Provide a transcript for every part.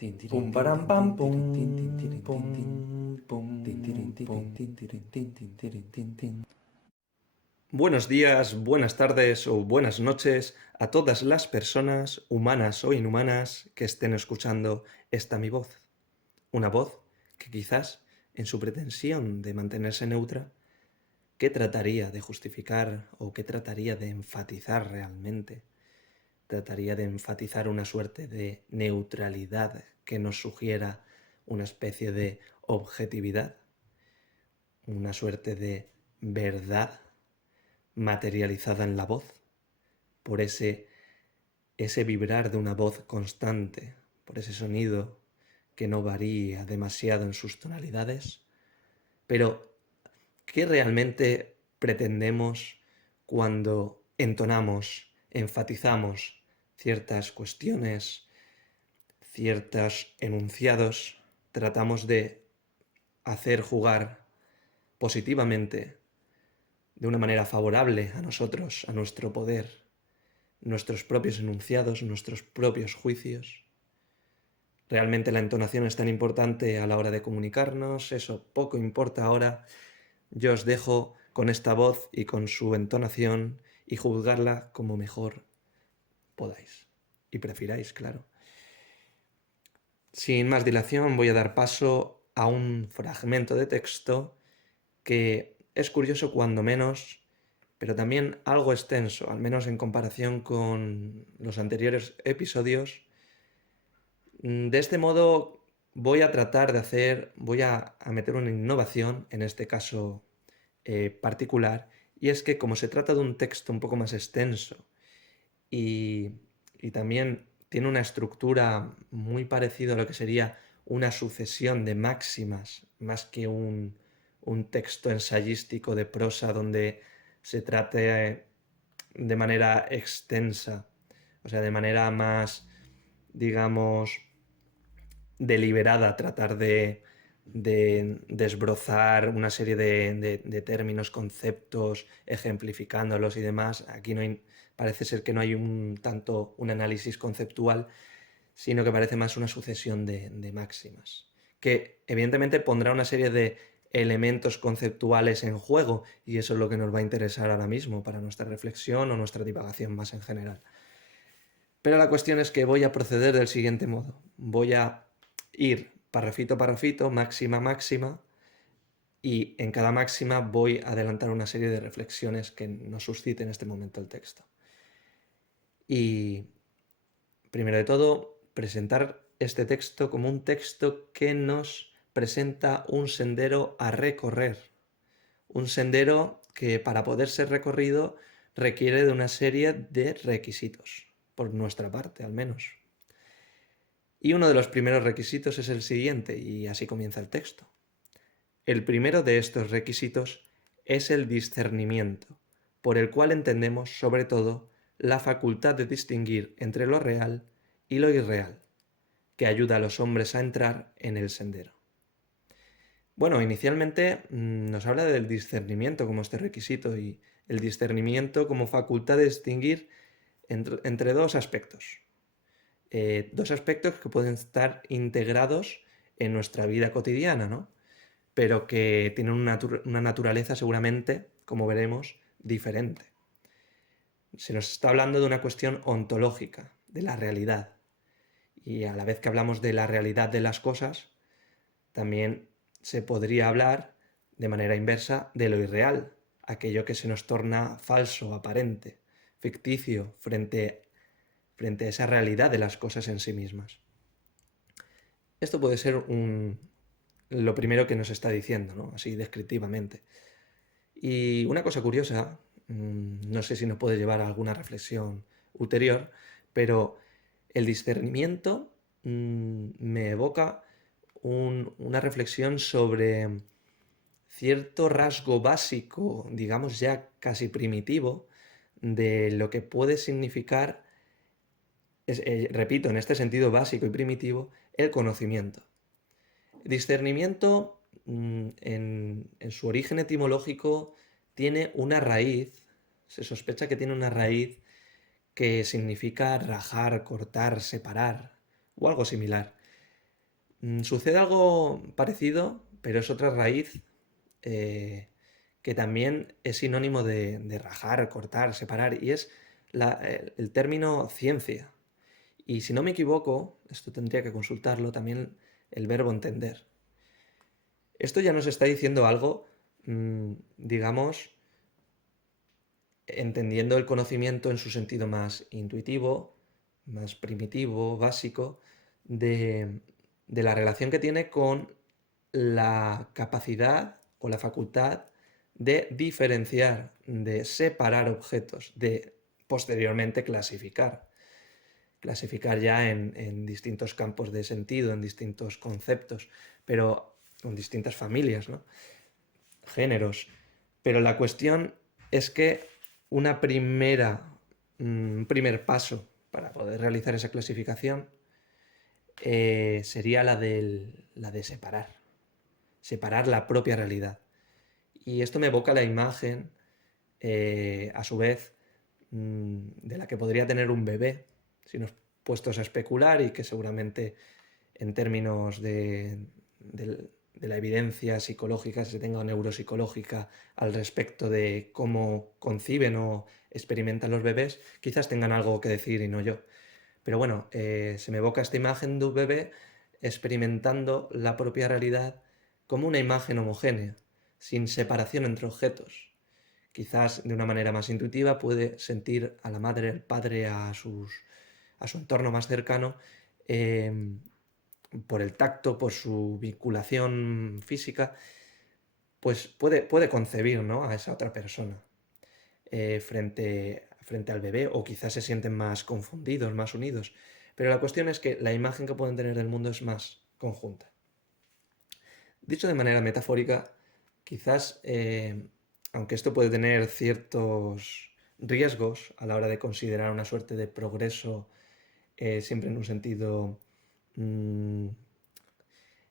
Pum param pam pum pum pum pum. Buenos días, buenas tardes o buenas noches a todas las personas, humanas o inhumanas, que estén escuchando esta mi voz. Una voz que quizás, en su pretensión de mantenerse neutra, ¿qué trataría de justificar o qué trataría de enfatizar realmente? Trataría de enfatizar una suerte de neutralidad que nos sugiera una especie de objetividad, una suerte de verdad materializada en la voz, por ese vibrar de una voz constante, por ese sonido que no varía demasiado en sus tonalidades. Pero, ¿qué realmente pretendemos cuando entonamos, enfatizamos ciertas cuestiones, ciertos enunciados, tratamos de hacer jugar positivamente, de una manera favorable a nosotros, a nuestro poder, nuestros propios enunciados, nuestros propios juicios? ¿Realmente la entonación es tan importante a la hora de comunicarnos? Eso poco importa ahora. Yo os dejo con esta voz y con su entonación y juzgarla como mejor podáis y prefiráis, claro. Sin más dilación, voy a dar paso a un fragmento de texto que es curioso cuando menos, pero también algo extenso, al menos en comparación con los anteriores episodios. De este modo voy a tratar de voy a meter una innovación, en este caso particular, y es que como se trata de un texto un poco más extenso y, y también tiene una estructura muy parecida a lo que sería una sucesión de máximas, más que un texto ensayístico de prosa donde se trate de manera extensa, o sea, de manera más, digamos, deliberada, tratar de desbrozar una serie de términos, conceptos, ejemplificándolos y demás. Aquí no hay, parece ser que no hay tanto un análisis conceptual, sino que parece más una sucesión de máximas, que evidentemente pondrá una serie de elementos conceptuales en juego, y eso es lo que nos va a interesar ahora mismo para nuestra reflexión o nuestra divagación más en general. Pero la cuestión es que voy a proceder del siguiente modo. Voy a ir parrafito a parrafito, máxima a máxima, y en cada máxima voy a adelantar una serie de reflexiones que nos suscite en este momento el texto. Y primero de todo, presentar este texto como un texto que nos presenta un sendero a recorrer. Un sendero que, para poder ser recorrido, requiere de una serie de requisitos, por nuestra parte al menos. Y uno de los primeros requisitos es el siguiente, y así comienza el texto. El primero de estos requisitos es el discernimiento, por el cual entendemos, sobre todo, la facultad de distinguir entre lo real y lo irreal, que ayuda a los hombres a entrar en el sendero. Bueno, inicialmente nos habla del discernimiento como este requisito, y el discernimiento como facultad de distinguir entre dos aspectos. Dos aspectos que pueden estar integrados en nuestra vida cotidiana, ¿no? Pero que tienen una naturaleza seguramente, como veremos, diferente. Se nos está hablando de una cuestión ontológica, de la realidad. Y a la vez que hablamos de la realidad de las cosas, también se podría hablar de manera inversa de lo irreal, aquello que se nos torna falso, aparente, ficticio frente a esa realidad de las cosas en sí mismas. Esto puede ser lo primero que nos está diciendo, ¿no? Así descriptivamente. Y una cosa curiosa, no sé si nos puede llevar a alguna reflexión ulterior, pero el discernimiento me evoca una reflexión sobre cierto rasgo básico, digamos ya casi primitivo, de lo que puede significar, repito, en este sentido básico y primitivo, el conocimiento. Discernimiento, en su origen etimológico, tiene una raíz, se sospecha que tiene una raíz que significa rajar, cortar, separar, o algo similar. Sucede algo parecido, pero es otra raíz que también es sinónimo de rajar, cortar, separar, y es el término ciencia. Y si no me equivoco, esto tendría que consultarlo, también el verbo entender. Esto ya nos está diciendo algo, digamos, entendiendo el conocimiento en su sentido más intuitivo, más primitivo, básico, de la relación que tiene con la capacidad o la facultad de diferenciar, de separar objetos, de posteriormente clasificar. Clasificar ya en distintos campos de sentido, en distintos conceptos, pero con distintas familias, ¿no? Géneros. Pero la cuestión es que un primer paso para poder realizar esa clasificación sería la de separar la propia realidad. Y esto me evoca la imagen, a su vez, de la que podría tener un bebé, si nos puestos a especular y que seguramente en términos de la evidencia psicológica, si se tenga neuropsicológica al respecto de cómo conciben o experimentan los bebés, quizás tengan algo que decir y no yo. Pero bueno, se me evoca esta imagen de un bebé experimentando la propia realidad como una imagen homogénea, sin separación entre objetos. Quizás de una manera más intuitiva puede sentir a la madre, al padre, a su entorno más cercano, eh, por el tacto, por su vinculación física, pues puede concebir, ¿no?, a esa otra persona frente al bebé, o quizás se sienten más confundidos, más unidos. Pero la cuestión es que la imagen que pueden tener del mundo es más conjunta. Dicho de manera metafórica, quizás, aunque esto puede tener ciertos riesgos a la hora de considerar una suerte de progreso, siempre en un sentido mm,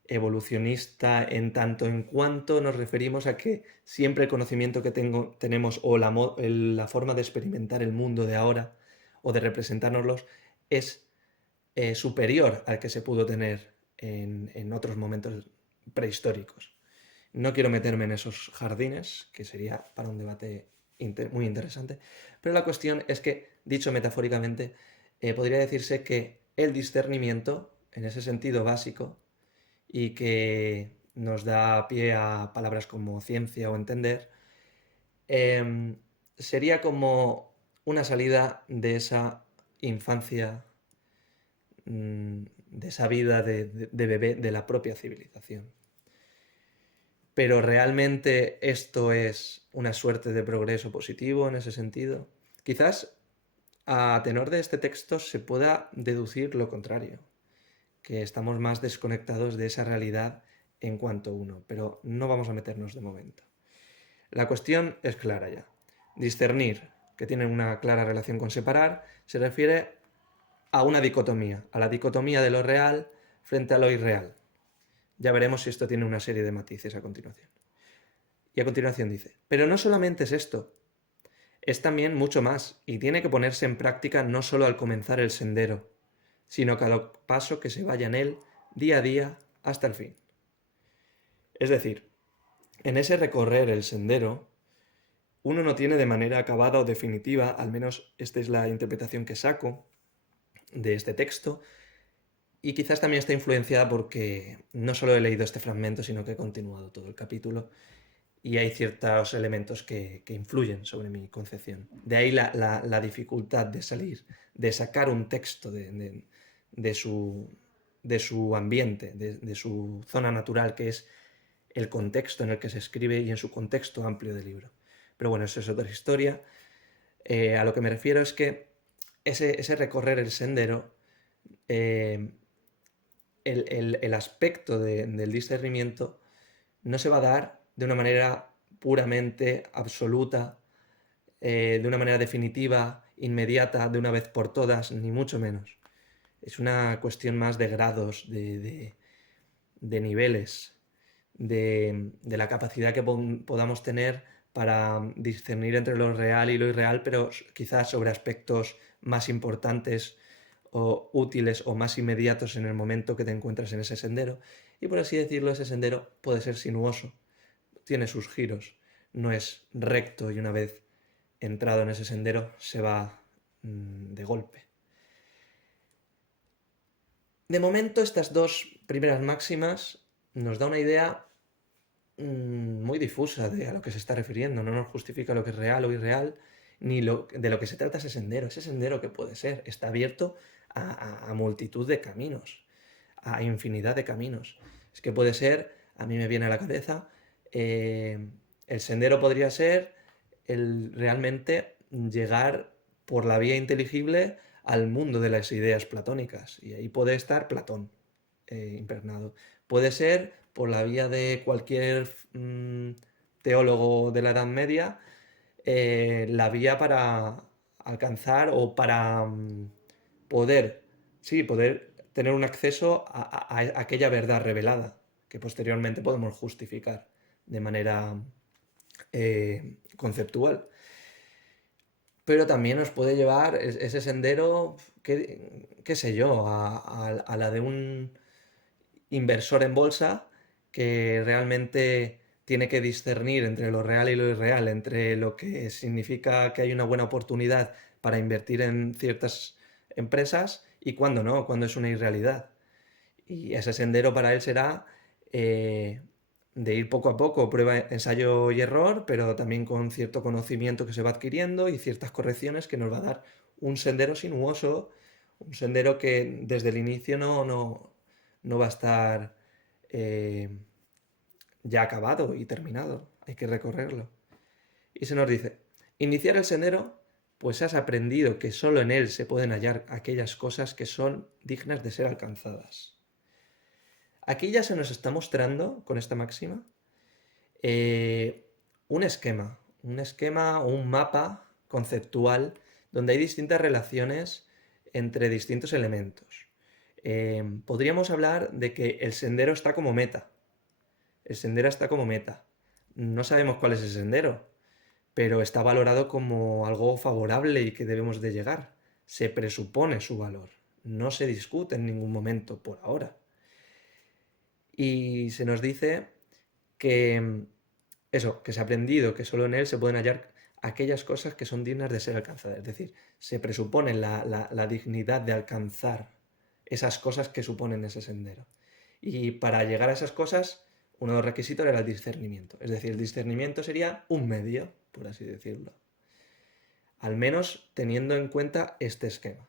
evolucionista, en tanto en cuanto nos referimos a que siempre el conocimiento que tenemos o la forma de experimentar el mundo de ahora o de representárnoslos es superior al que se pudo tener en otros momentos prehistóricos. No quiero meterme en esos jardines, que sería para un debate muy interesante, pero la cuestión es que, dicho metafóricamente, podría decirse que el discernimiento, en ese sentido básico, y que nos da pie a palabras como ciencia o entender, sería como una salida de esa infancia, de esa vida de bebé de la propia civilización. Pero realmente esto es una suerte de progreso positivo en ese sentido. Quizás a tenor de este texto se pueda deducir lo contrario, que estamos más desconectados de esa realidad en cuanto uno, pero no vamos a meternos de momento. La cuestión es clara ya. Discernir, que tiene una clara relación con separar, se refiere a una dicotomía, a la dicotomía de lo real frente a lo irreal. Ya veremos si esto tiene una serie de matices a continuación. Y a continuación dice, pero no solamente es esto, es también mucho más, y tiene que ponerse en práctica no solo al comenzar el sendero, sino cada paso que se vaya en él, día a día, hasta el fin. Es decir, en ese recorrer el sendero, uno no tiene de manera acabada o definitiva, al menos esta es la interpretación que saco de este texto, y quizás también está influenciada porque no solo he leído este fragmento, sino que he continuado todo el capítulo, y hay ciertos elementos que influyen sobre mi concepción. De ahí la dificultad de salir, de sacar un texto de su ambiente, de su zona natural, que es el contexto en el que se escribe y en su contexto amplio del libro. Pero bueno, eso es otra historia. A lo que me refiero es que ese recorrer el sendero, el aspecto del discernimiento no se va a dar de una manera puramente absoluta, de una manera definitiva, inmediata, de una vez por todas, ni mucho menos. Es una cuestión más de grados, de niveles, de la capacidad que podamos tener para discernir entre lo real y lo irreal, pero quizás sobre aspectos más importantes o útiles o más inmediatos en el momento que te encuentras en ese sendero. Y por así decirlo, ese sendero puede ser sinuoso, tiene sus giros, no es recto y una vez entrado en ese sendero se va de golpe. De momento, estas dos primeras máximas nos da una idea muy difusa de a lo que se está refiriendo. No nos justifica lo que es real o irreal, ni de lo que se trata ese sendero. Ese sendero que puede ser, está abierto a multitud de caminos, a infinidad de caminos. Es que puede ser, a mí me viene a la cabeza, el sendero podría ser realmente llegar por la vía inteligible al mundo de las ideas platónicas. Y ahí puede estar Platón impregnado. Puede ser por la vía de cualquier teólogo de la Edad Media, la vía para alcanzar o para poder, sí, poder tener un acceso a aquella verdad revelada que posteriormente podemos justificar de manera conceptual. Pero también nos puede llevar ese sendero, qué sé yo, a la de un inversor en bolsa que realmente tiene que discernir entre lo real y lo irreal, entre lo que significa que hay una buena oportunidad para invertir en ciertas empresas y cuando no, cuando es una irrealidad. Y ese sendero para él será de ir poco a poco, prueba, ensayo y error, pero también con cierto conocimiento que se va adquiriendo y ciertas correcciones que nos va a dar un sendero sinuoso, un sendero que desde el inicio no va a estar eh, ya acabado y terminado, hay que recorrerlo. Y se nos dice, iniciar el sendero, pues has aprendido que solo en él se pueden hallar aquellas cosas que son dignas de ser alcanzadas. Aquí ya se nos está mostrando, con esta máxima, eh, un esquema o un mapa conceptual donde hay distintas relaciones entre distintos elementos. Podríamos hablar de que el sendero está como meta. El sendero está como meta. No sabemos cuál es el sendero, pero está valorado como algo favorable y que debemos de llegar. Se presupone su valor. No se discute en ningún momento por ahora. Y se nos dice que eso, que se ha aprendido que solo en él se pueden hallar aquellas cosas que son dignas de ser alcanzadas. Es decir, se presupone la dignidad de alcanzar esas cosas que suponen ese sendero. Y para llegar a esas cosas, uno de los requisitos era el discernimiento. Es decir, el discernimiento sería un medio, por así decirlo. Al menos teniendo en cuenta este esquema.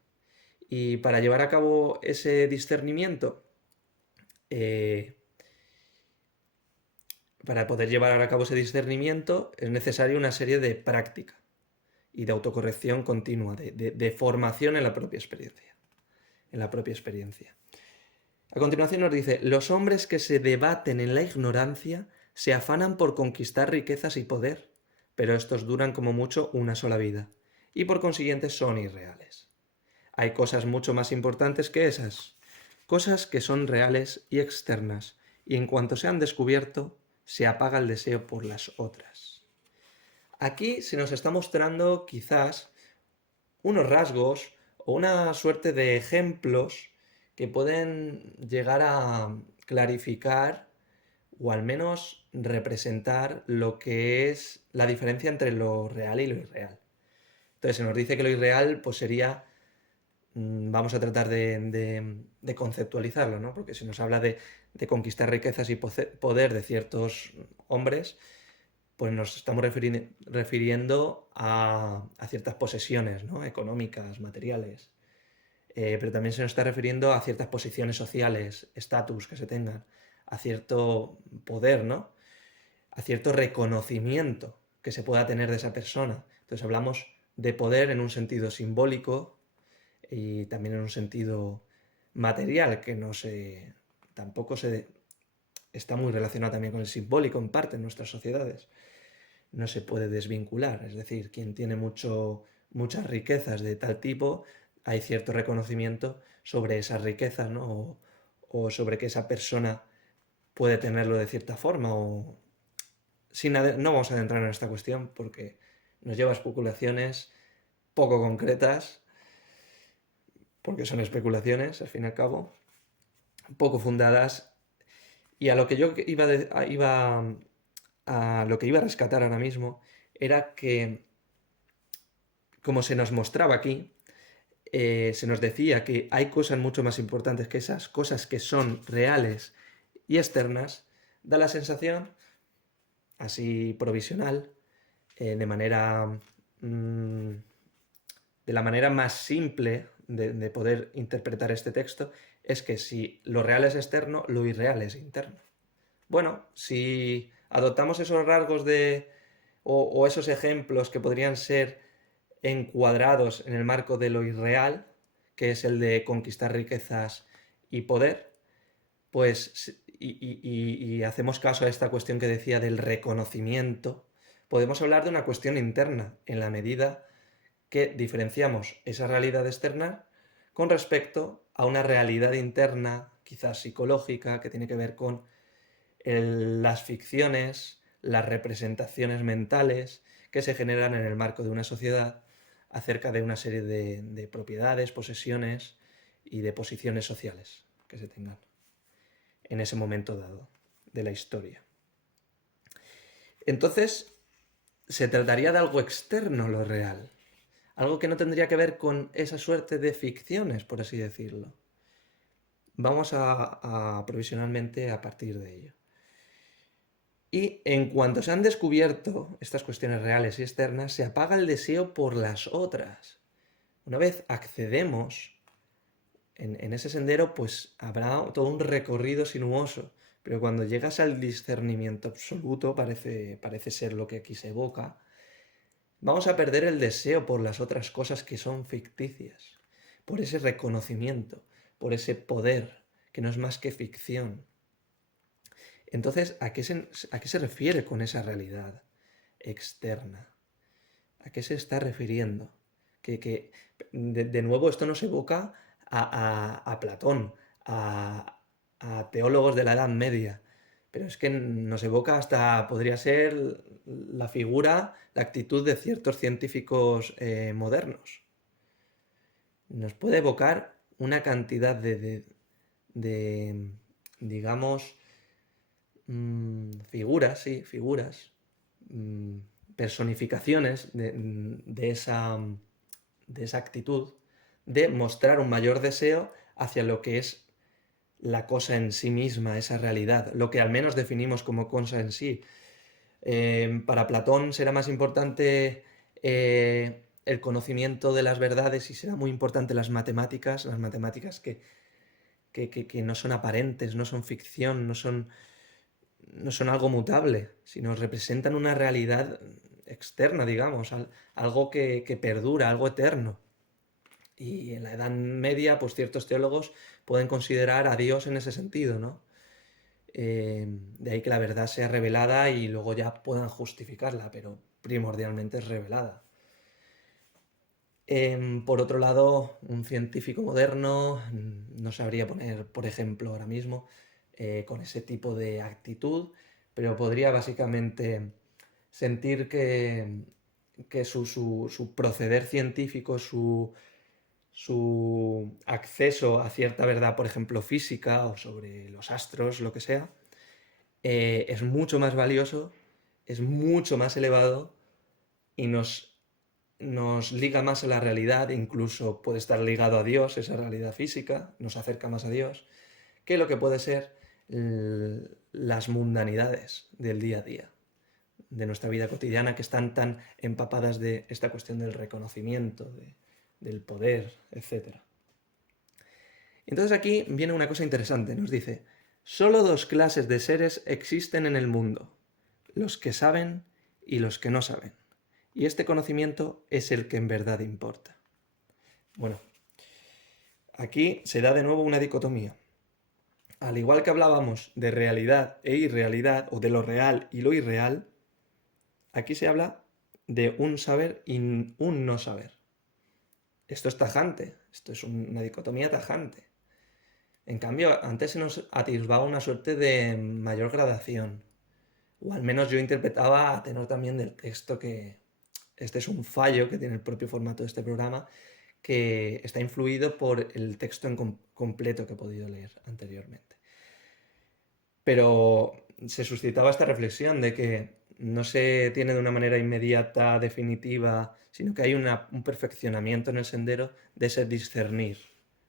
Y para llevar a cabo ese discernimiento, para poder llevar a cabo ese discernimiento es necesaria una serie de práctica y de autocorrección continua, de formación en la propia experiencia. En la propia experiencia. A continuación nos dice, los hombres que se debaten en la ignorancia se afanan por conquistar riquezas y poder, pero estos duran como mucho una sola vida, y por consiguiente son irreales. Hay cosas mucho más importantes que esas, cosas que son reales y externas, y en cuanto se han descubierto, se apaga el deseo por las otras. Aquí se nos está mostrando quizás unos rasgos o una suerte de ejemplos que pueden llegar a clarificar o al menos representar lo que es la diferencia entre lo real y lo irreal. Entonces se nos dice que lo irreal pues sería, vamos a tratar de conceptualizarlo, ¿no? Porque se nos habla de conquistar riquezas y poder de ciertos hombres, pues nos estamos refiriendo a ciertas posesiones, ¿no? Económicas, materiales. Pero también se nos está refiriendo a ciertas posiciones sociales, estatus que se tengan, a cierto poder, ¿no? A cierto reconocimiento que se pueda tener de esa persona. Entonces hablamos de poder en un sentido simbólico y también en un sentido material, que no se, tampoco se, está muy relacionado también con el simbólico en parte en nuestras sociedades. No se puede desvincular, es decir, quien tiene muchas riquezas de tal tipo, hay cierto reconocimiento sobre esas riquezas, ¿no? O sobre que esa persona puede tenerlo de cierta forma, o no vamos a adentrar en esta cuestión porque nos lleva a especulaciones poco concretas, porque son especulaciones, al fin y al cabo, poco fundadas, y a lo que yo a lo que iba a rescatar ahora mismo era que, como se nos mostraba aquí, se nos decía que hay cosas mucho más importantes que esas, cosas que son reales y externas, da la sensación, así provisional, de manera mm, de la manera más simple de poder interpretar este texto, es que si lo real es externo, lo irreal es interno. Bueno, si adoptamos esos rasgos o esos ejemplos que podrían ser encuadrados en el marco de lo irreal, que es el de conquistar riquezas y poder, pues, y hacemos caso a esta cuestión que decía del reconocimiento, podemos hablar de una cuestión interna, en la medida que diferenciamos esa realidad externa con respecto a una realidad interna, quizás psicológica, que tiene que ver con las ficciones, las representaciones mentales que se generan en el marco de una sociedad acerca de una serie de propiedades, posesiones y de posiciones sociales que se tengan en ese momento dado de la historia. Entonces, se trataría de algo externo lo real, algo que no tendría que ver con esa suerte de ficciones, por así decirlo. Vamos a provisionalmente a partir de ello. Y en cuanto se han descubierto estas cuestiones reales y externas, se apaga el deseo por las otras. Una vez accedemos en ese sendero, pues habrá todo un recorrido sinuoso. Pero cuando llegas al discernimiento absoluto, parece ser lo que aquí se evoca, vamos a perder el deseo por las otras cosas que son ficticias, por ese reconocimiento, por ese poder, que no es más que ficción. Entonces, ¿a qué se refiere con esa realidad externa? ¿A qué se está refiriendo? Que de nuevo esto nos evoca a Platón, a teólogos de la Edad Media, pero es que nos evoca hasta, podría ser la figura, la actitud de ciertos científicos modernos. Nos puede evocar una cantidad de digamos, figuras, sí, figuras, personificaciones de esa actitud de mostrar un mayor deseo hacia lo que es la cosa en sí misma, esa realidad, lo que al menos definimos como cosa en sí. Para Platón será más importante el conocimiento de las verdades y será muy importante las matemáticas que no son aparentes, no son ficción, no son algo mutable, sino representan una realidad externa, digamos, algo que perdura, algo eterno. Y en la Edad Media, pues ciertos teólogos pueden considerar a Dios en ese sentido, ¿no? De ahí que la verdad sea revelada y luego ya puedan justificarla, pero primordialmente es revelada. Por otro lado, un científico moderno no sabría poner, por ejemplo, ahora mismo, con ese tipo de actitud, pero podría básicamente sentir que su proceder científico, su acceso a cierta verdad, por ejemplo, física o sobre los astros, lo que sea, es mucho más valioso, es mucho más elevado y nos liga más a la realidad, incluso puede estar ligado a Dios, esa realidad física, nos acerca más a Dios, que lo que puede ser las mundanidades del día a día, de nuestra vida cotidiana, que están tan empapadas de esta cuestión del reconocimiento, del poder, etc. Entonces aquí viene una cosa interesante, nos dice, solo dos clases de seres existen en el mundo, los que saben y los que no saben. Y este conocimiento es el que en verdad importa. Bueno, aquí se da de nuevo una dicotomía. Al igual que hablábamos de realidad e irrealidad, o de lo real y lo irreal, aquí se habla de un saber y un no saber. Esto es tajante, esto es una dicotomía tajante. En cambio, antes se nos atisbaba una suerte de mayor gradación, o al menos yo interpretaba a tenor también del texto que este es un fallo que tiene el propio formato de este programa, que está influido por el texto completo que he podido leer anteriormente. Pero se suscitaba esta reflexión de que no se tiene de una manera inmediata, definitiva, sino que hay un perfeccionamiento en el sendero de ese discernir,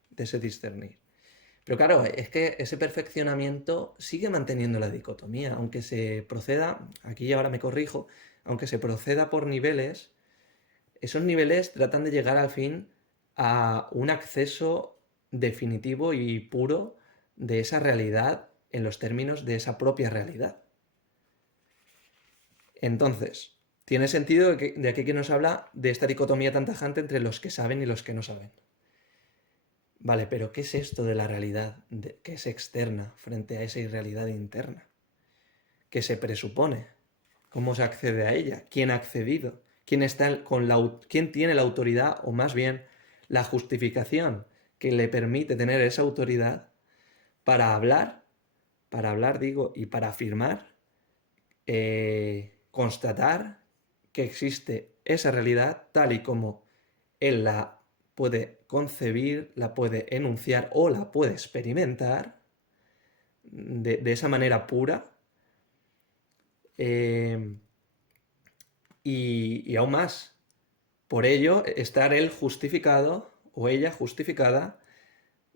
de ese discernir. Pero claro, es que ese perfeccionamiento sigue manteniendo la dicotomía, aunque se proceda, aquí ahora me corrijo, aunque se proceda por niveles, esos niveles tratan de llegar al fin a un acceso definitivo y puro de esa realidad en los términos de esa propia realidad. Entonces, tiene sentido de aquí que nos habla de esta dicotomía tan tajante entre los que saben y los que no saben. Vale, pero ¿qué es esto de la realidad que es externa frente a esa irrealidad interna? ¿Qué se presupone? ¿Cómo se accede a ella? ¿Quién ha accedido? ¿Quién tiene la autoridad o más bien la justificación que le permite tener esa autoridad para hablar, digo, y para afirmar, constatar que existe esa realidad tal y como él la puede concebir, la puede enunciar o la puede experimentar de esa manera pura? Y aún más, por ello, estar él justificado o ella justificada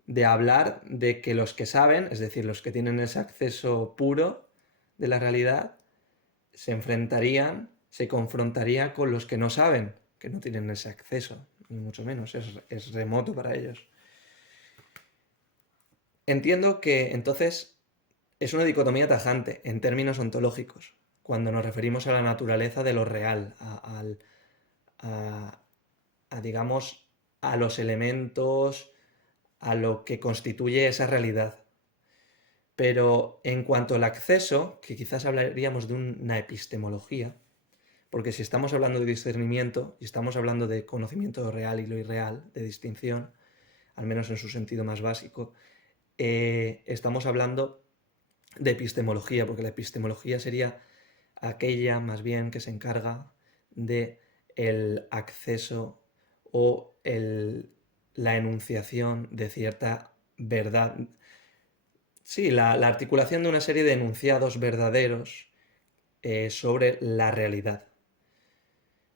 de hablar de que los que saben, es decir, los que tienen ese acceso puro de la realidad, se confrontarían con los que no saben, que no tienen ese acceso, ni mucho menos, es remoto para ellos. Entiendo que entonces es una dicotomía tajante en términos ontológicos, cuando nos referimos a la naturaleza de lo real, digamos, a los elementos, a lo que constituye esa realidad. Pero en cuanto al acceso, que quizás hablaríamos de una epistemología, porque si estamos hablando de discernimiento y estamos hablando de conocimiento de lo real y lo irreal, de distinción, al menos en su sentido más básico, estamos hablando de epistemología, porque la epistemología sería aquella más bien que se encarga de el acceso o la enunciación de cierta verdad. Sí, la articulación de una serie de enunciados verdaderos sobre la realidad.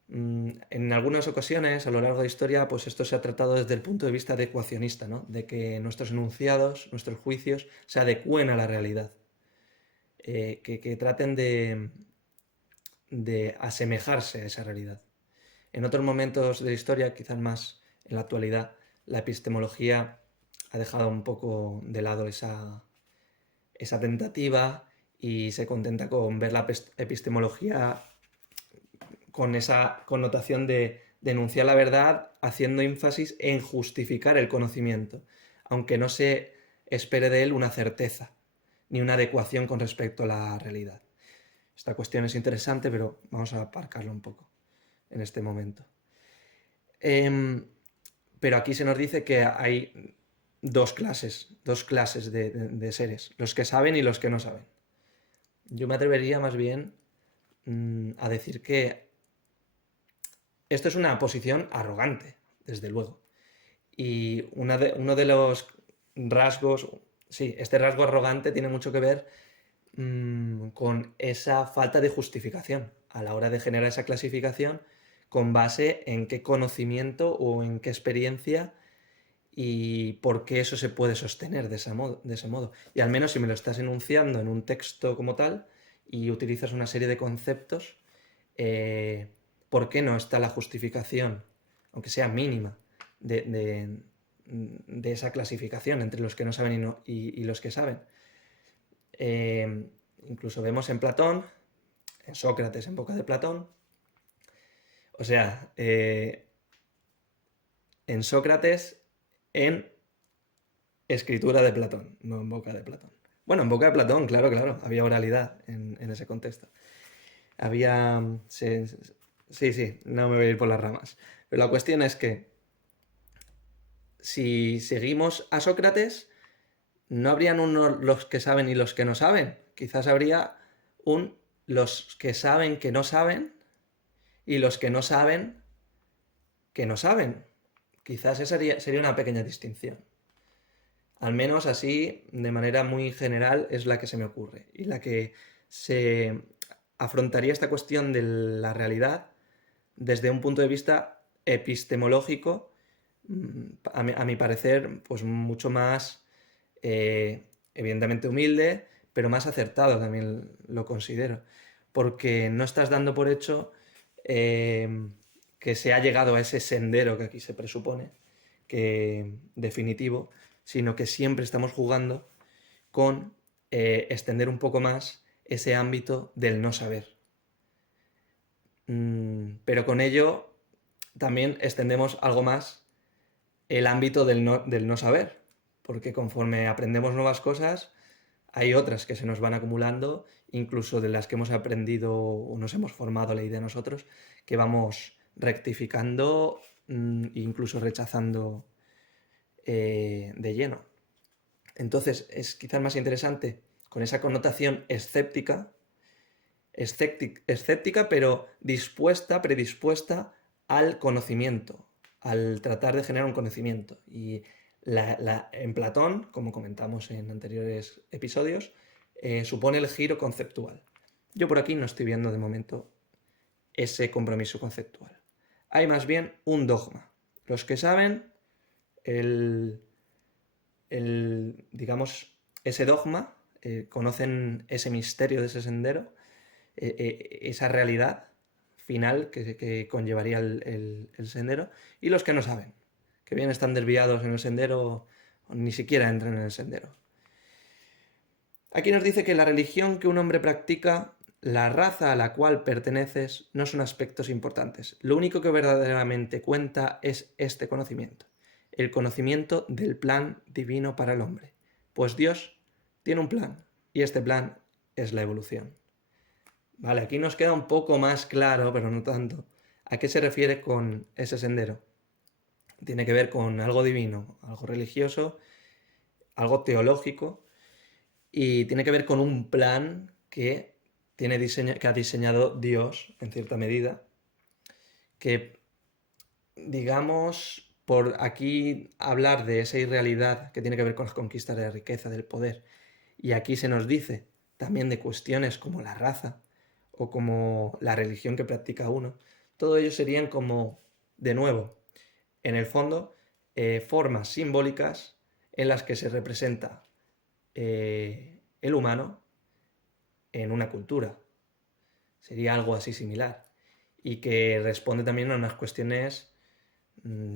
En algunas ocasiones, a lo largo de la historia, pues esto se ha tratado desde el punto de vista de ecuacionista, ¿no? De que nuestros enunciados, nuestros juicios, se adecúen a la realidad. Que traten de asemejarse a esa realidad. En otros momentos de la historia, quizás más en la actualidad, la epistemología ha dejado un poco de lado esa tentativa y se contenta con ver la epistemología con esa connotación de denunciar la verdad, haciendo énfasis en justificar el conocimiento, aunque no se espere de él una certeza ni una adecuación con respecto a la realidad. Esta cuestión es interesante, pero vamos a aparcarlo un poco en este momento. Pero aquí se nos dice que hay dos clases de seres, los que saben y los que no saben. Yo me atrevería más bien a decir que esto es una posición arrogante, desde luego. Y uno de los rasgos, sí, este rasgo arrogante tiene mucho que ver con esa falta de justificación a la hora de generar esa clasificación con base en qué conocimiento o en qué experiencia y por qué eso se puede sostener de ese modo. Y al menos si me lo estás enunciando en un texto como tal y utilizas una serie de conceptos, ¿por qué no está la justificación, aunque sea mínima, de esa clasificación entre los que no saben y los que saben? Incluso vemos en Platón, en Sócrates, en boca de Platón, o sea, en Sócrates, en escritura de Platón, no en boca de Platón. Bueno, en boca de Platón, claro, había oralidad en ese contexto. Había... Sí, no me voy a ir por las ramas. Pero la cuestión es que si seguimos a Sócrates, no habrían los que saben y los que no saben. Quizás habría los que saben y los que no saben que no saben. Quizás esa sería una pequeña distinción. Al menos así, de manera muy general, es la que se me ocurre. Y la que se afrontaría esta cuestión de la realidad desde un punto de vista epistemológico, a mi parecer, pues mucho más, evidentemente humilde, pero más acertado también lo considero. Porque no estás dando por hecho que se ha llegado a ese sendero que aquí se presupone, que definitivo, sino que siempre estamos jugando con extender un poco más ese ámbito del no saber. Pero con ello también extendemos algo más el ámbito del no saber, porque conforme aprendemos nuevas cosas, hay otras que se nos van acumulando, incluso de las que hemos aprendido o nos hemos formado la idea nosotros, que vamos rectificando, incluso rechazando de lleno. Entonces es quizás más interesante con esa connotación escéptica, pero predispuesta al conocimiento, al tratar de generar un conocimiento. Y en Platón, como comentamos en anteriores episodios, supone el giro conceptual. Yo por aquí no estoy viendo de momento ese compromiso conceptual. Hay más bien un dogma. Los que saben digamos, ese dogma, conocen ese misterio de ese sendero, esa realidad final que conllevaría el sendero, y los que no saben, que bien están desviados en el sendero o ni siquiera entran en el sendero. Aquí nos dice que la religión que un hombre practica, la raza a la cual perteneces, no son aspectos importantes. Lo único que verdaderamente cuenta es este conocimiento, el conocimiento del plan divino para el hombre. Pues Dios tiene un plan, y este plan es la evolución. Vale, aquí nos queda un poco más claro, pero no tanto, a qué se refiere con ese sendero. Tiene que ver con algo divino, algo religioso, algo teológico, y tiene que ver con un plan que ha diseñado Dios, en cierta medida, que, digamos, por aquí hablar de esa irrealidad que tiene que ver con las conquistas de la riqueza, del poder, y aquí se nos dice también de cuestiones como la raza o como la religión que practica uno, todo ello serían como, de nuevo, en el fondo, formas simbólicas en las que se representa el humano en una cultura. Sería algo así similar. Y que responde también a unas cuestiones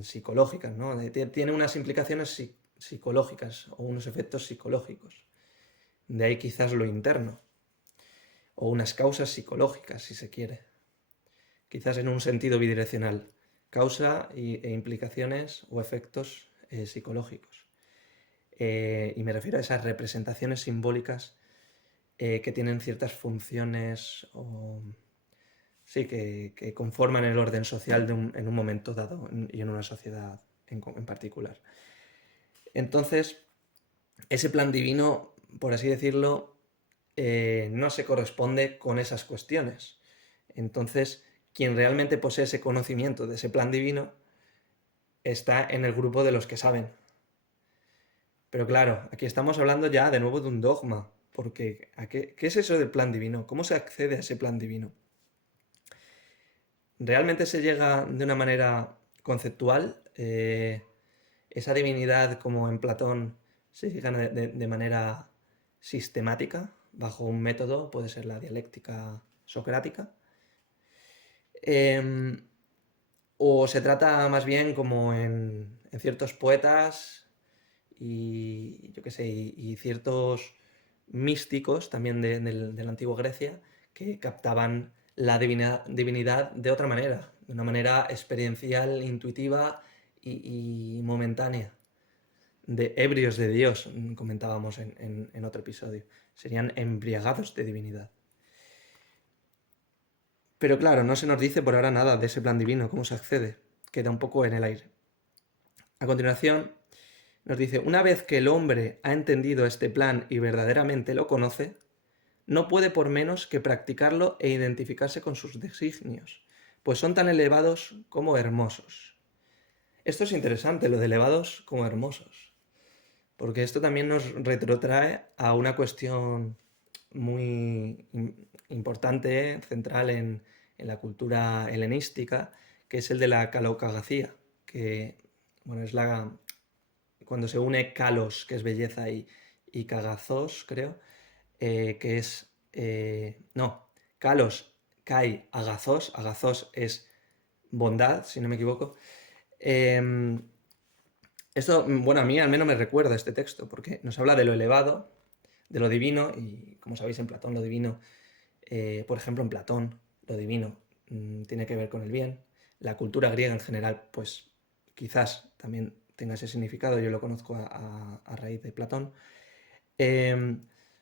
psicológicas, ¿no? Tiene unas implicaciones psicológicas o unos efectos psicológicos. De ahí quizás lo interno. O unas causas psicológicas, si se quiere. Quizás en un sentido bidireccional. Causa e implicaciones o efectos psicológicos. Y me refiero a esas representaciones simbólicas que tienen ciertas funciones que conforman el orden social en un momento dado y en una sociedad en particular. Entonces, ese plan divino, por así decirlo, no se corresponde con esas cuestiones. Entonces, quien realmente posee ese conocimiento de ese plan divino está en el grupo de los que saben. Pero claro, aquí estamos hablando ya de nuevo de un dogma, porque ¿qué es eso del plan divino? ¿Cómo se accede a ese plan divino? ¿Realmente se llega de una manera conceptual? ¿Esa divinidad, como en Platón, se llega de manera sistemática, bajo un método, puede ser la dialéctica socrática? ¿O se trata más bien como en ciertos poetas y yo qué sé, y ciertos místicos también de la antigua Grecia que captaban la divinidad de otra manera, de una manera experiencial, intuitiva y momentánea? De ebrios de Dios, comentábamos en otro episodio. Serían embriagados de divinidad. Pero claro, no se nos dice por ahora nada de ese plan divino, cómo se accede. Queda un poco en el aire. A continuación, nos dice, una vez que el hombre ha entendido este plan y verdaderamente lo conoce, no puede por menos que practicarlo e identificarse con sus designios, pues son tan elevados como hermosos. Esto es interesante, lo de elevados como hermosos, porque esto también nos retrotrae a una cuestión muy importante, central en la cultura helenística, que es el de la calocagacía, que bueno, es cuando se une kalos, que es belleza, y kagazos, creo, que es... no, kalos, kai, agazos, agazos es bondad, si no me equivoco. Em, Esto, bueno, a mí al menos me recuerda este texto, porque nos habla de lo elevado, de lo divino, y como sabéis en Platón, lo divino, por ejemplo en Platón, lo divino tiene que ver con el bien. La cultura griega en general, pues quizás también tenga ese significado, yo lo conozco a raíz de Platón. Eh,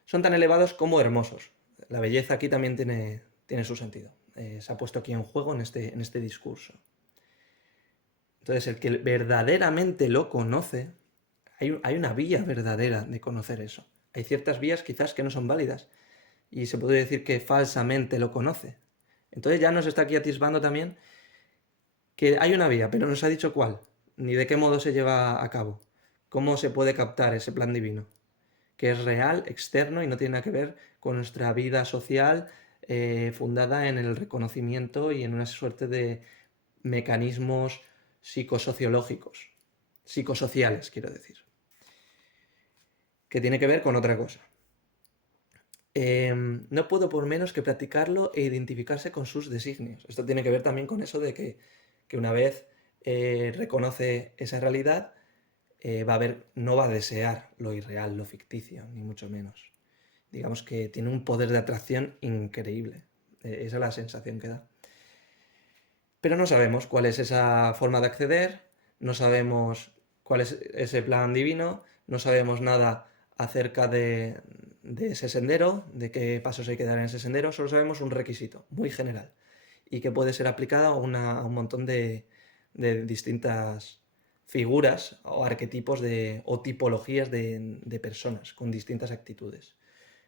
Son tan elevados como hermosos. La belleza aquí también tiene su sentido. Se ha puesto aquí en juego en este discurso. Entonces, el que verdaderamente lo conoce, hay una vía verdadera de conocer eso. Hay ciertas vías quizás que no son válidas y se puede decir que falsamente lo conoce. Entonces ya nos está aquí atisbando también que hay una vía, pero no se ha dicho cuál, ni de qué modo se lleva a cabo, cómo se puede captar ese plan divino, que es real, externo y no tiene nada que ver con nuestra vida social fundada en el reconocimiento y en una suerte de mecanismos psicosociológicos, psicosociales, quiero decir, que tiene que ver con otra cosa. No puedo por menos que practicarlo e identificarse con sus designios. Esto tiene que ver también con eso de que una vez reconoce esa realidad, no va a desear lo irreal, lo ficticio, ni mucho menos. Digamos que tiene un poder de atracción increíble. Esa es la sensación que da. Pero no sabemos cuál es esa forma de acceder, no sabemos cuál es ese plan divino, no sabemos nada acerca de ese sendero, de qué pasos hay que dar en ese sendero, solo sabemos un requisito muy general y que puede ser aplicado a un montón de distintas figuras o arquetipos o tipologías de personas con distintas actitudes.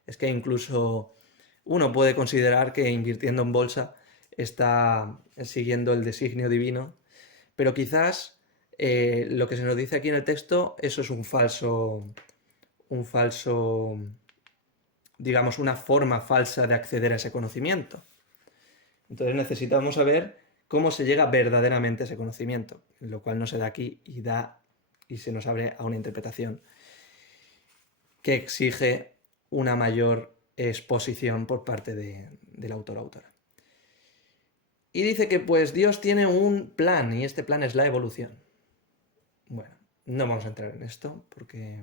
Es que incluso uno puede considerar que invirtiendo en bolsa está siguiendo el designio divino, pero quizás lo que se nos dice aquí en el texto, eso es un falso, digamos, una forma falsa de acceder a ese conocimiento. Entonces necesitamos saber cómo se llega verdaderamente a ese conocimiento, lo cual no se da aquí y se nos abre a una interpretación que exige una mayor exposición por parte del autor o autora. Y dice que pues Dios tiene un plan y este plan es la evolución. Bueno, no vamos a entrar en esto porque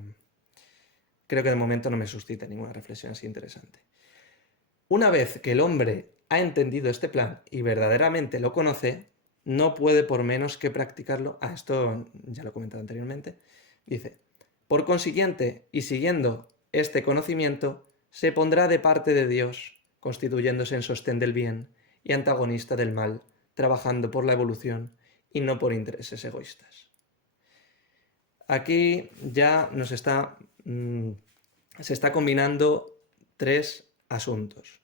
creo que de momento no me suscita ninguna reflexión así interesante. Una vez que el hombre ha entendido este plan y verdaderamente lo conoce, no puede por menos que practicarlo. Esto ya lo he comentado anteriormente. Dice, por consiguiente, y siguiendo este conocimiento, se pondrá de parte de Dios, constituyéndose en sostén del bien y antagonista del mal, trabajando por la evolución y no por intereses egoístas. Aquí ya se está combinando tres asuntos.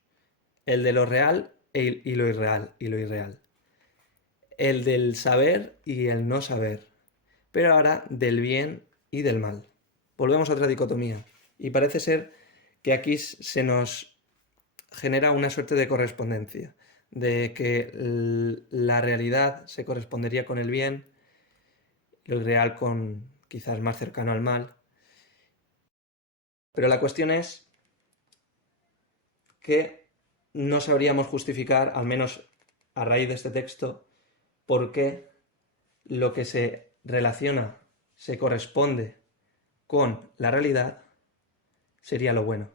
El de lo real y lo irreal. El del saber y el no saber. Pero ahora del bien y del mal. Volvemos a otra dicotomía. Y parece ser que aquí se nos genera una suerte de correspondencia, de que la realidad se correspondería con el bien, lo irreal con quizás más cercano al mal. Pero la cuestión es que no sabríamos justificar, al menos a raíz de este texto, por qué lo que se relaciona, se corresponde con la realidad, sería lo bueno.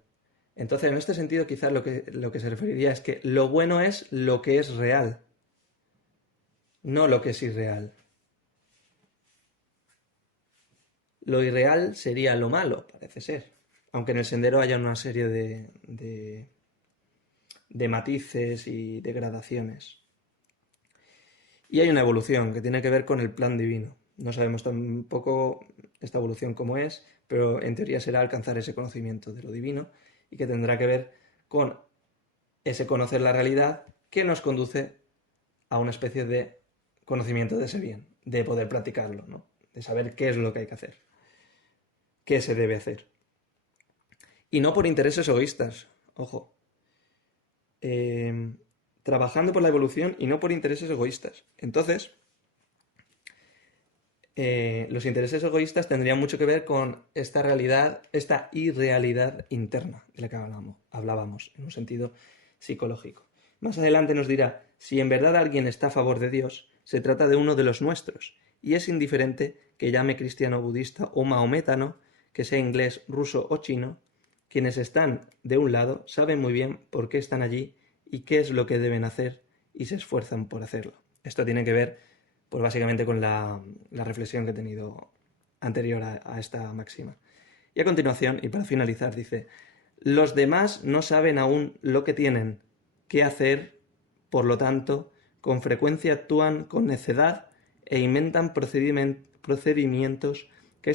Entonces, en este sentido, quizás lo que se referiría es que lo bueno es lo que es real, no lo que es irreal. Lo irreal sería lo malo, parece ser. Aunque en el sendero haya una serie de matices y de gradaciones. Y hay una evolución que tiene que ver con el plan divino. No sabemos tampoco esta evolución cómo es, pero en teoría será alcanzar ese conocimiento de lo divino y que tendrá que ver con ese conocer la realidad que nos conduce a una especie de conocimiento de ese bien, de poder practicarlo, ¿no? De saber qué es lo que hay que hacer, qué se debe hacer. Y no por intereses egoístas, ojo. Trabajando por la evolución y no por intereses egoístas. Entonces, los intereses egoístas tendrían mucho que ver con esta realidad, esta irrealidad interna de la que hablábamos, en un sentido psicológico. Más adelante nos dirá, si en verdad alguien está a favor de Dios, se trata de uno de los nuestros, y es indiferente que llame cristiano, budista o maometano, que sea inglés, ruso o chino, quienes están de un lado saben muy bien por qué están allí y qué es lo que deben hacer y se esfuerzan por hacerlo. Esto tiene que ver, pues básicamente con la reflexión que he tenido anterior a esta máxima. Y a continuación, y para finalizar, dice, los demás no saben aún lo que tienen que hacer, por lo tanto, con frecuencia actúan con necedad e inventan procedimientos que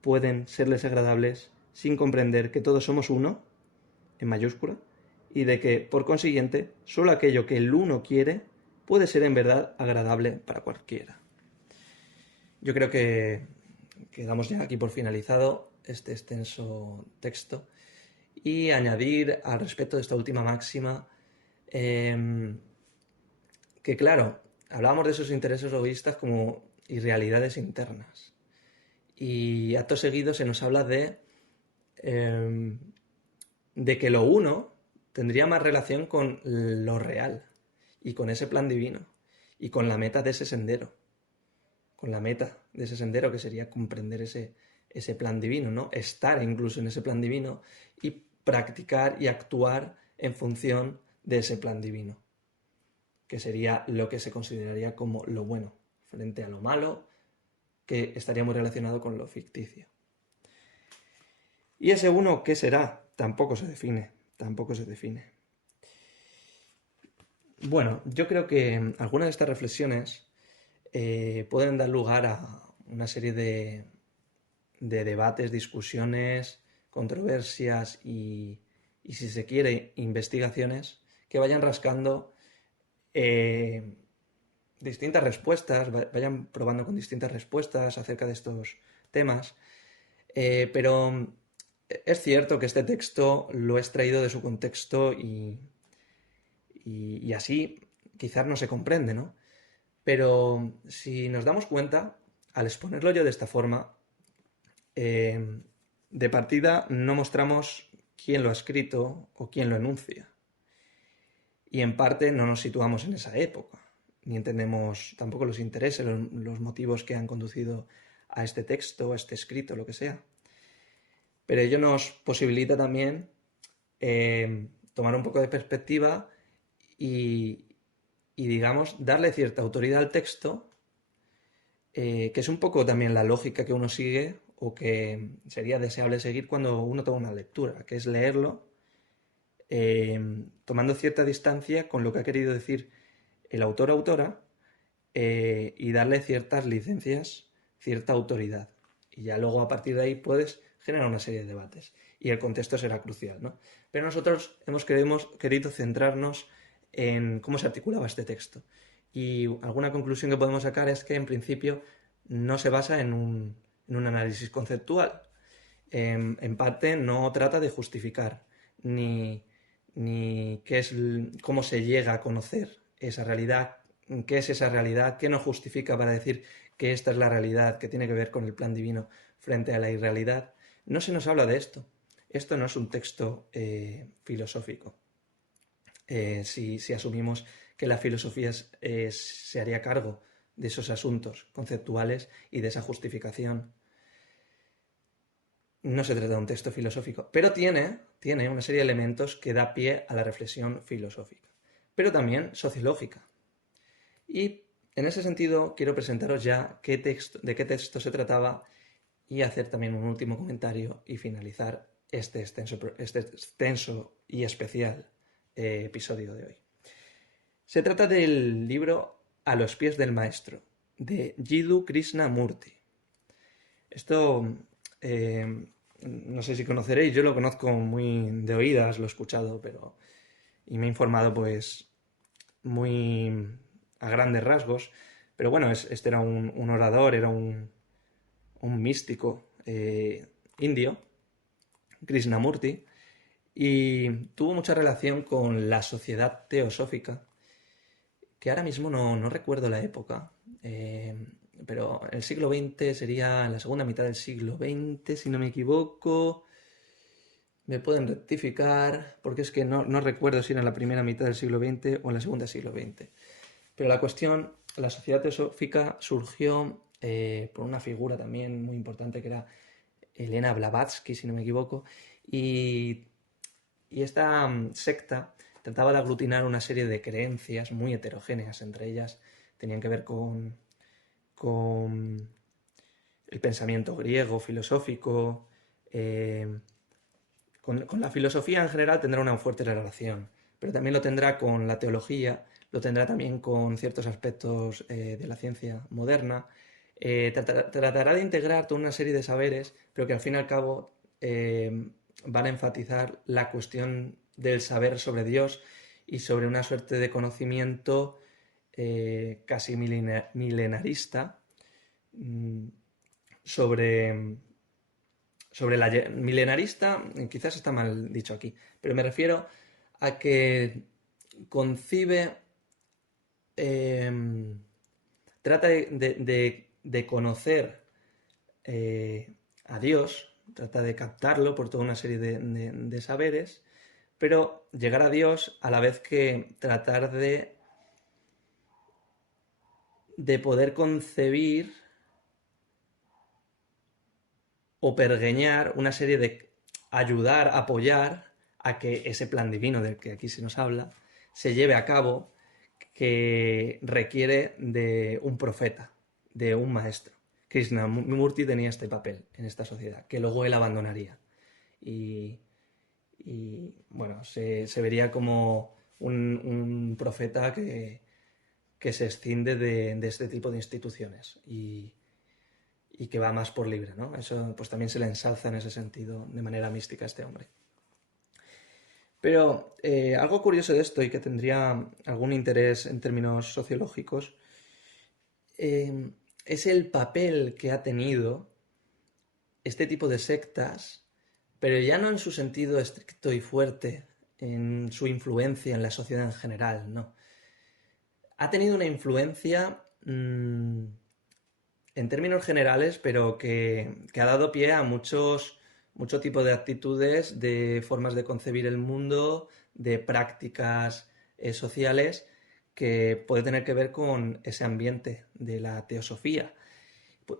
pueden serles agradables sin comprender que todos somos uno, en mayúscula, y de que, por consiguiente, solo aquello que el uno quiere puede ser en verdad agradable para cualquiera. Yo creo que damos ya aquí por finalizado este extenso texto y añadir al respecto de esta última máxima que, claro, hablábamos de esos intereses egoístas como irrealidades internas. Y acto seguido se nos habla de que lo uno tendría más relación con lo real y con ese plan divino y con la meta de ese sendero, con la meta de ese sendero que sería comprender ese plan divino, ¿no? Estar incluso en ese plan divino y practicar y actuar en función de ese plan divino, que sería lo que se consideraría como lo bueno, frente a lo malo, que estaría muy relacionado con lo ficticio. ¿Y ese uno qué será? Tampoco se define. Bueno, yo creo que algunas de estas reflexiones pueden dar lugar a una serie de debates, discusiones, controversias y, si se quiere, investigaciones que vayan rascando distintas respuestas, vayan probando con distintas respuestas acerca de estos temas, pero es cierto que este texto lo he extraído de su contexto y así quizás no se comprende, ¿no? Pero si nos damos cuenta, al exponerlo yo de esta forma, de partida no mostramos quién lo ha escrito o quién lo enuncia. Y en parte no nos situamos en esa época, ni entendemos tampoco los intereses, los motivos que han conducido a este texto, a este escrito, lo que sea. Pero ello nos posibilita también tomar un poco de perspectiva y, digamos, darle cierta autoridad al texto, que es un poco también la lógica que uno sigue o que sería deseable seguir cuando uno toma una lectura, que es leerlo tomando cierta distancia con lo que ha querido decir el autor o autora y darle ciertas licencias, cierta autoridad. Y ya luego a partir de ahí puedes generar una serie de debates. Y el contexto será crucial, ¿no? Pero nosotros hemos querido centrarnos en cómo se articulaba este texto. Y alguna conclusión que podemos sacar es que en principio no se basa en un análisis conceptual. En parte no trata de justificar ni cómo se llega a conocer esa realidad, qué es esa realidad, qué nos justifica para decir que esta es la realidad, que tiene que ver con el plan divino frente a la irrealidad. No se nos habla de esto. Esto no es un texto filosófico. Si asumimos que la filosofía se haría cargo de esos asuntos conceptuales y de esa justificación. No se trata de un texto filosófico, pero tiene una serie de elementos que da pie a la reflexión filosófica, pero también sociológica. Y en ese sentido quiero presentaros ya de qué texto se trataba y hacer también un último comentario y finalizar este extenso y especial episodio de hoy. Se trata del libro A los pies del maestro, de Jiddu Krishnamurti. Esto no sé si conoceréis, yo lo conozco muy de oídas, lo he escuchado, y me he informado pues muy a grandes rasgos, Pero bueno, este era un orador, era un místico indio, Krishnamurti, y tuvo mucha relación con la sociedad teosófica, que ahora mismo no recuerdo la época, pero el siglo XX sería la segunda mitad del siglo XX, si no me equivoco. Me pueden rectificar, porque es que no recuerdo si era en la primera mitad del siglo XX o en la segunda del siglo XX. Pero la cuestión, la sociedad teosófica surgió por una figura también muy importante que era Elena Blavatsky, si no me equivoco, y, y esta secta trataba de aglutinar una serie de creencias muy heterogéneas, entre ellas tenían que ver con el pensamiento griego, filosófico, con la filosofía en general tendrá una fuerte relación, pero también lo tendrá con la teología, lo tendrá también con ciertos aspectos de la ciencia moderna. Tratará de integrar toda una serie de saberes, pero que al fin y al cabo van a enfatizar la cuestión del saber sobre Dios y sobre una suerte de conocimiento casi milenarista mm, sobre, sobre la milenarista, quizás está mal dicho aquí, pero me refiero a que concibe, eh, trata de conocer a Dios, trata de captarlo por toda una serie de saberes, pero llegar a Dios a la vez que tratar de poder concebir o pergeñar una serie de ayudar, apoyar a que ese plan divino del que aquí se nos habla se lleve a cabo, que requiere de un profeta, de un maestro. Krishnamurti tenía este papel en esta sociedad, que luego él abandonaría. Y, bueno, se vería como un profeta que se escinde de este tipo de instituciones y que va más por libre, ¿no? Eso pues también se le ensalza en ese sentido de manera mística a este hombre. Pero algo curioso de esto y que tendría algún interés en términos sociológicos es el papel que ha tenido este tipo de sectas, pero ya no en su sentido estricto y fuerte, en su influencia en la sociedad en general, no. Ha tenido una influencia en términos generales, pero que ha dado pie a mucho tipo de actitudes, de formas de concebir el mundo, de prácticas sociales que puede tener que ver con ese ambiente de la teosofía.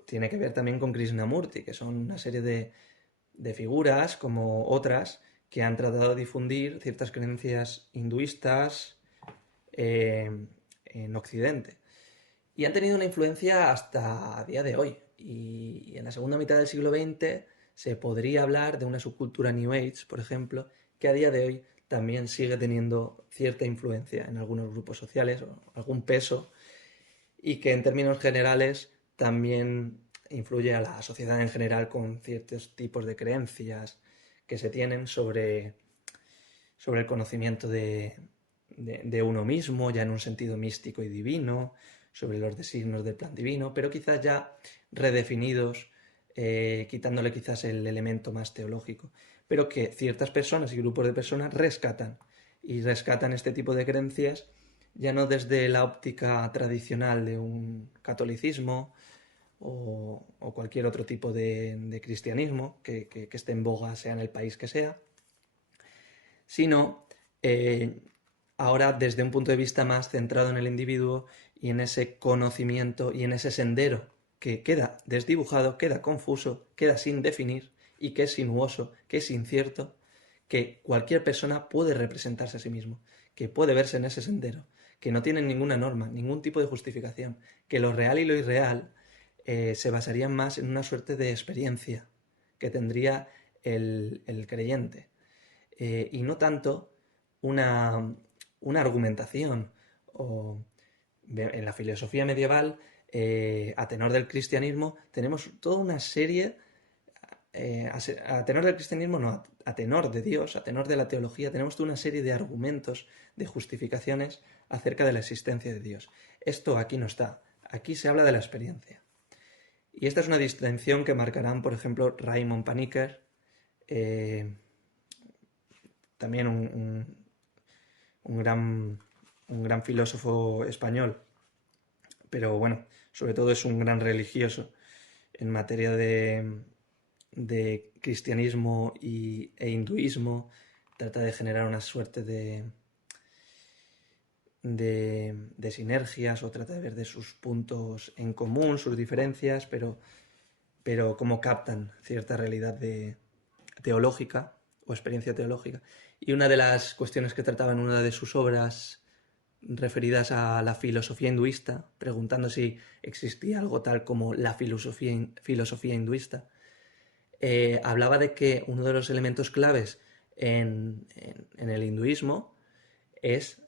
Tiene que ver también con Krishnamurti, que son una serie de figuras como otras que han tratado de difundir ciertas creencias hinduistas en Occidente. Y han tenido una influencia hasta a día de hoy. Y en la segunda mitad del siglo XX se podría hablar de una subcultura New Age, por ejemplo, que a día de hoy también sigue teniendo cierta influencia en algunos grupos sociales o algún peso y que en términos generales también influye a la sociedad en general con ciertos tipos de creencias que se tienen sobre el conocimiento de uno mismo, ya en un sentido místico y divino, sobre los designios del plan divino, pero quizás ya redefinidos, quitándole quizás el elemento más teológico, pero que ciertas personas y grupos de personas rescatan, y rescatan este tipo de creencias ya no desde la óptica tradicional de un catolicismo o cualquier otro tipo de cristianismo que esté en boga, sea en el país que sea, sino ahora desde un punto de vista más centrado en el individuo y en ese conocimiento y en ese sendero que queda desdibujado, queda confuso, queda sin definir y que es sinuoso, que es incierto, que cualquier persona puede representarse a sí mismo, que puede verse en ese sendero, que no tiene ninguna norma, ningún tipo de justificación, que lo real y lo irreal se basarían más en una suerte de experiencia que tendría el creyente y no tanto una argumentación. En la filosofía medieval, a tenor del cristianismo, tenemos toda una serie, a tenor del cristianismo no, a tenor de Dios, a tenor de la teología, tenemos toda una serie de argumentos, de justificaciones acerca de la existencia de Dios. Esto aquí no está. Aquí se habla de la experiencia. Y esta es una distinción que marcarán, por ejemplo, Raymond Panikkar, también un gran filósofo español, pero bueno, sobre todo es un gran religioso en materia de cristianismo e hinduismo. Trata de generar una suerte de sinergias, o trata de ver de sus puntos en común, sus diferencias, pero cómo captan cierta realidad teológica o experiencia teológica. Y una de las cuestiones que trataba en una de sus obras referidas a la filosofía hinduista, preguntando si existía algo tal como la filosofía hinduista, hablaba de que uno de los elementos claves en el hinduismo es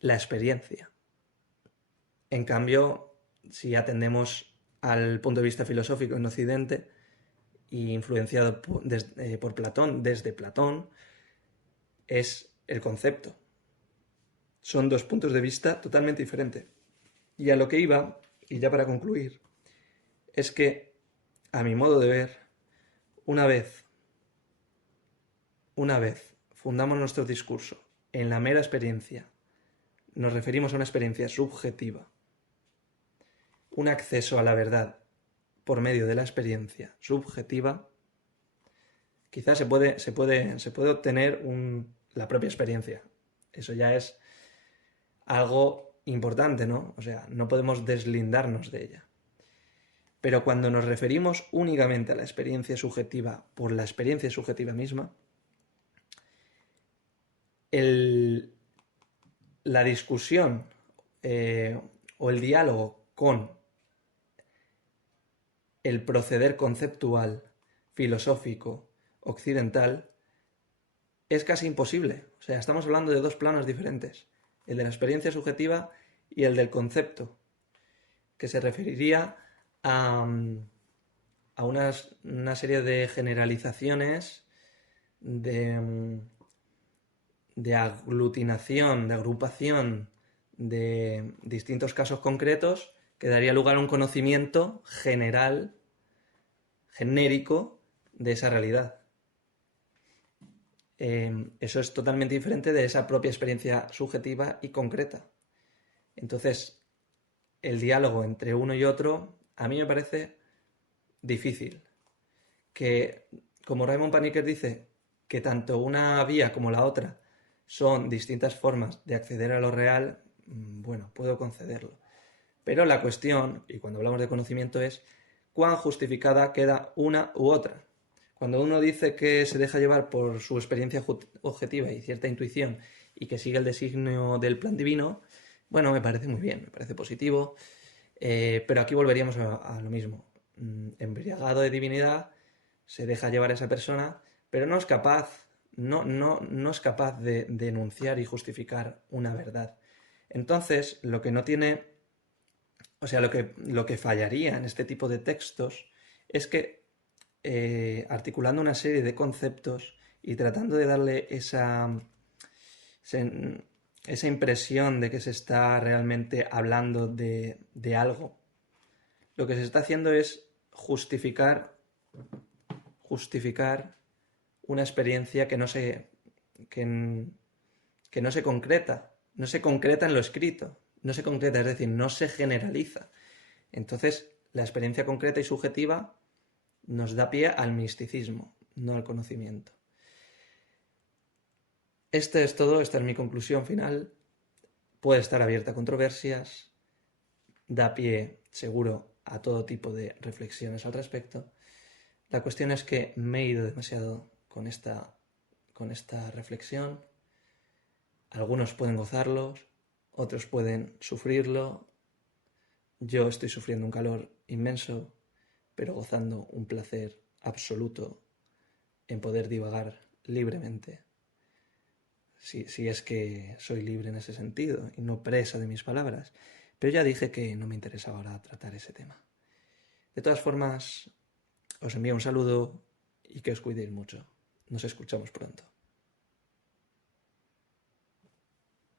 la experiencia. En cambio, si atendemos al punto de vista filosófico en Occidente, y influenciado por Platón, desde Platón, es el concepto. Son dos puntos de vista totalmente diferentes. Y a lo que iba, y ya para concluir, es que, a mi modo de ver, una vez fundamos nuestro discurso en la mera experiencia, nos referimos a una experiencia subjetiva, un acceso a la verdad por medio de la experiencia subjetiva, quizás se puede obtener la propia experiencia. Eso ya es algo importante, ¿no? O sea, no podemos deslindarnos de ella. Pero cuando nos referimos únicamente a la experiencia subjetiva por la experiencia subjetiva misma, la discusión o el diálogo con el proceder conceptual, filosófico, occidental, es casi imposible. O sea, estamos hablando de dos planos diferentes, el de la experiencia subjetiva y el del concepto, que se referiría a una serie de generalizaciones, de aglutinación, de agrupación de distintos casos concretos, que daría lugar a un conocimiento general, genérico, de esa realidad. Eso es totalmente diferente de esa propia experiencia subjetiva y concreta. Entonces, el diálogo entre uno y otro a mí me parece difícil. Que, como Raymond Panikkar dice, que tanto una vía como la otra son distintas formas de acceder a lo real, bueno, puedo concederlo. Pero la cuestión, y cuando hablamos de conocimiento, es cuán justificada queda una u otra. Cuando uno dice que se deja llevar por su experiencia objetiva y cierta intuición y que sigue el designio del plan divino, bueno, me parece muy bien, me parece positivo, pero aquí volveríamos a lo mismo. Embriagado de divinidad, se deja llevar a esa persona, pero no es capaz, no es capaz de enunciar y justificar una verdad. Entonces, lo que no tiene, o sea, lo que fallaría en este tipo de textos es que articulando una serie de conceptos y tratando de darle esa impresión de que se está realmente hablando de algo, lo que se está haciendo es justificar una experiencia que no se concreta, no se concreta en lo escrito, no se concreta, es decir, no se generaliza. Entonces, la experiencia concreta y subjetiva nos da pie al misticismo, no al conocimiento. Este es todo, esta es mi conclusión final. Puede estar abierta a controversias, da pie, seguro, a todo tipo de reflexiones al respecto. La cuestión es que me he ido demasiado con esta reflexión. Algunos pueden gozarlos, otros pueden sufrirlo. Yo estoy sufriendo un calor inmenso, pero gozando un placer absoluto en poder divagar libremente. Si es que soy libre en ese sentido y no presa de mis palabras. Pero ya dije que no me interesaba ahora tratar ese tema. De todas formas, os envío un saludo y que os cuidéis mucho. Nos escuchamos pronto.